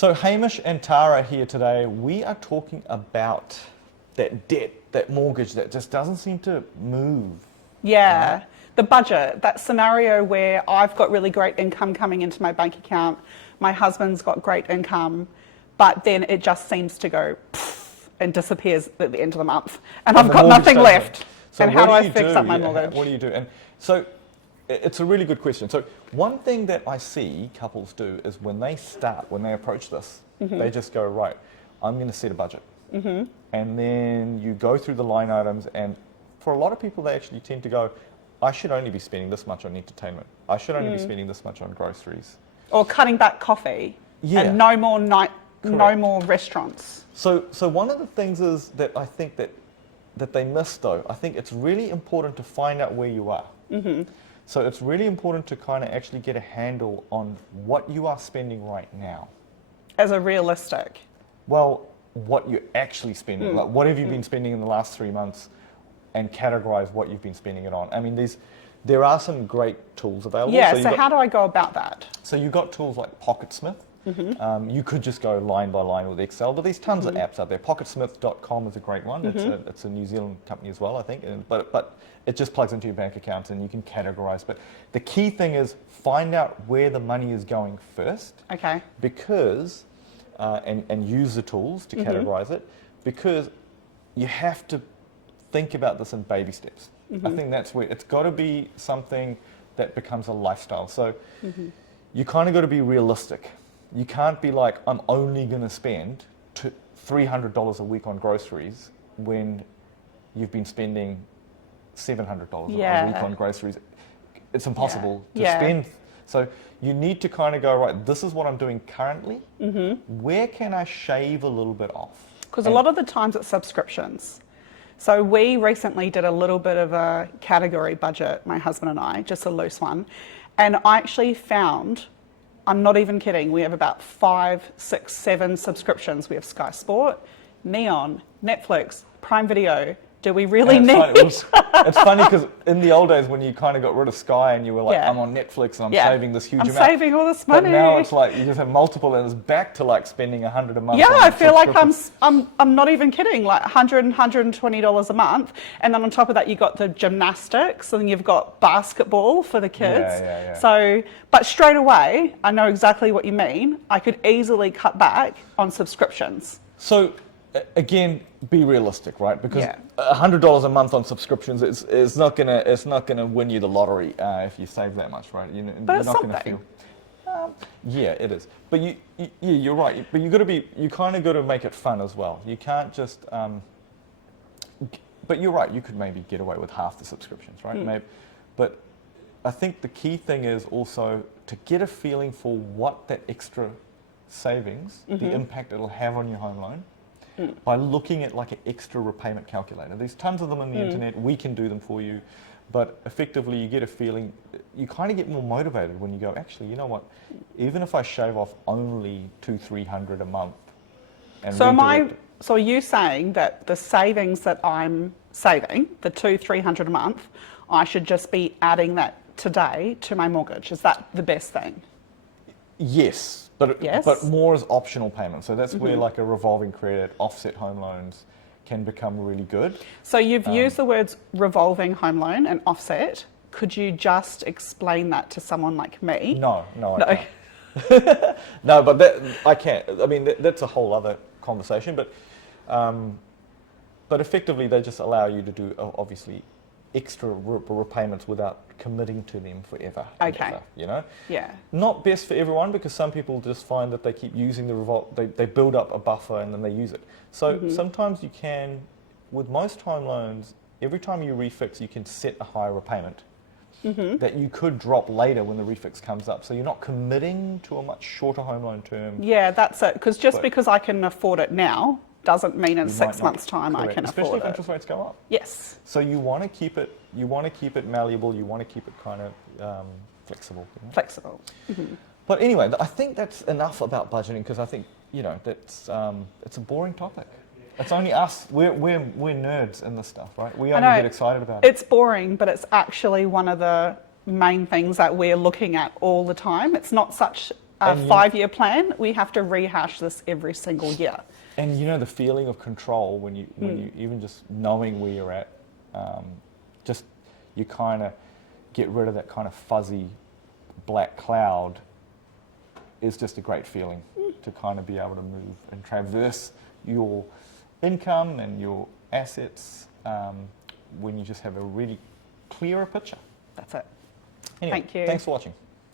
So Hamish and Tara here today, we are talking about that debt, that mortgage that just doesn't seem to move. Yeah, Right. the budget, that scenario where I've got really great income coming into my bank account, my husband's got great income, but then it just seems to go poof and disappears at the end of the month, and I've the got mortgage nothing doesn't. left. So And what how do I you fix do? up my Yeah, mortgage? What do you do? And so it's a really good question. So one thing that I see couples do is when they approach this, they just go, right, I'm going to set a budget. And then you go through the line items, and for a lot of people, they actually tend to go, I should only be spending this much on entertainment. I should only be spending this much on groceries. Or cutting back coffee, Yeah. and no more no Correct. more restaurants. So one of the things is that I think that they miss, though. I think it's really important to find out where you are. So it's really important to kind of actually get a handle on what you are spending right now. As a realistic. Well, what you're actually spending. Like, what have you been spending in the last 3 months, and categorize what you've been spending it on. I mean, there are some great tools available. Yeah, so how do I go about that? So you've got tools like Pocketsmith. You could just go line by line with Excel, but there's tons of apps out there. Pocketsmith.com is a great one. It's a New Zealand company as well, I think. But it just plugs into your bank account and you can categorize. But the key thing is find out where the money is going first. Okay. Because, and use the tools to categorize it, because you have to think about this in baby steps. I think that's where it's got to be something that becomes a lifestyle. So you kind of got to be realistic. You can't be like, I'm only going to spend $300 a week on groceries when you've been spending $700 a week on groceries. It's impossible to spend. So you need to kind of go, right, this is what I'm doing currently. Where can I shave a little bit off? Because a lot of the times it's subscriptions. So we recently did a little bit of a category budget, my husband and I, just a loose one. And I actually found, I'm not even kidding, we have about 5, 6, 7 subscriptions. We have Sky Sport, Neon, Netflix, Prime Video. Do we really need? It's funny because in the old days when you kind of got rid of Sky and you were like, I'm on Netflix and I'm saving this huge amount. I'm saving all this money. But now it's like you just have multiple and it's back to like spending $100 a month. Yeah, on I feel like subscriptions. I'm not even kidding, like $100, $120 a month. And then on top of that, you've got the gymnastics and you've got basketball for the kids. Yeah. So, but straight away, I know exactly what you mean. I could easily cut back on subscriptions. So again, be realistic, right? Because $100 a month on subscriptions is not gonna win you the lottery if you save that much, right? You're But not gonna feel. Yeah, it is. But you're right. But you kind of got to make it fun as well. You can't just. But you're right. You could maybe get away with half the subscriptions, right? Maybe, but I think the key thing is also to get a feeling for what that extra savings, the impact it'll have on your home loan. By looking at like an extra repayment calculator. There's tons of them on the internet, we can do them for you, but effectively you get a feeling, you kind of get more motivated when you go, actually, you know what, even if I shave off only $200-300 a month. And So are you saying that the savings that I'm saving, the $200-300 a month, I should just be adding that today to my mortgage? Is that the best thing? Yes, but more as optional payments. So that's where like a revolving credit, offset home loans can become really good. So you've used the words revolving home loan and offset. Could you just explain that to someone like me? No, I can't. No, but I can't. I mean, that's a whole other conversation. But effectively, they just allow you to do obviously extra repayments without committing to them forever. Okay. You know? Yeah. Not best for everyone because some people just find that they keep using the they build up a buffer and then they use it. So sometimes you can, with most home loans, every time you refix, you can set a higher repayment that you could drop later when the refix comes up. So you're not committing to a much shorter home loan term. Yeah, that's it. Because because I can afford it now doesn't mean in 6 months' time I can Especially afford if it. interest rates go up. Yes. So you want to keep it. You want to keep it malleable. You want to keep it kind of flexible. You know? Flexible. But anyway, I think that's enough about budgeting because I think that's it's a boring topic. It's only us. We're nerds in this stuff, right? We only get excited about it. It's boring, but it's actually one of the main things that we're looking at all the time. It's not such And you- 5-year plan, we have to rehash this every single year. And you know the feeling of control when you even just knowing where you're at, just you kind of get rid of that kind of fuzzy black cloud is just a great feeling to kind of be able to move and traverse your income and your assets when you just have a really clearer picture. That's it. Anyway, Thank you. Thanks for watching.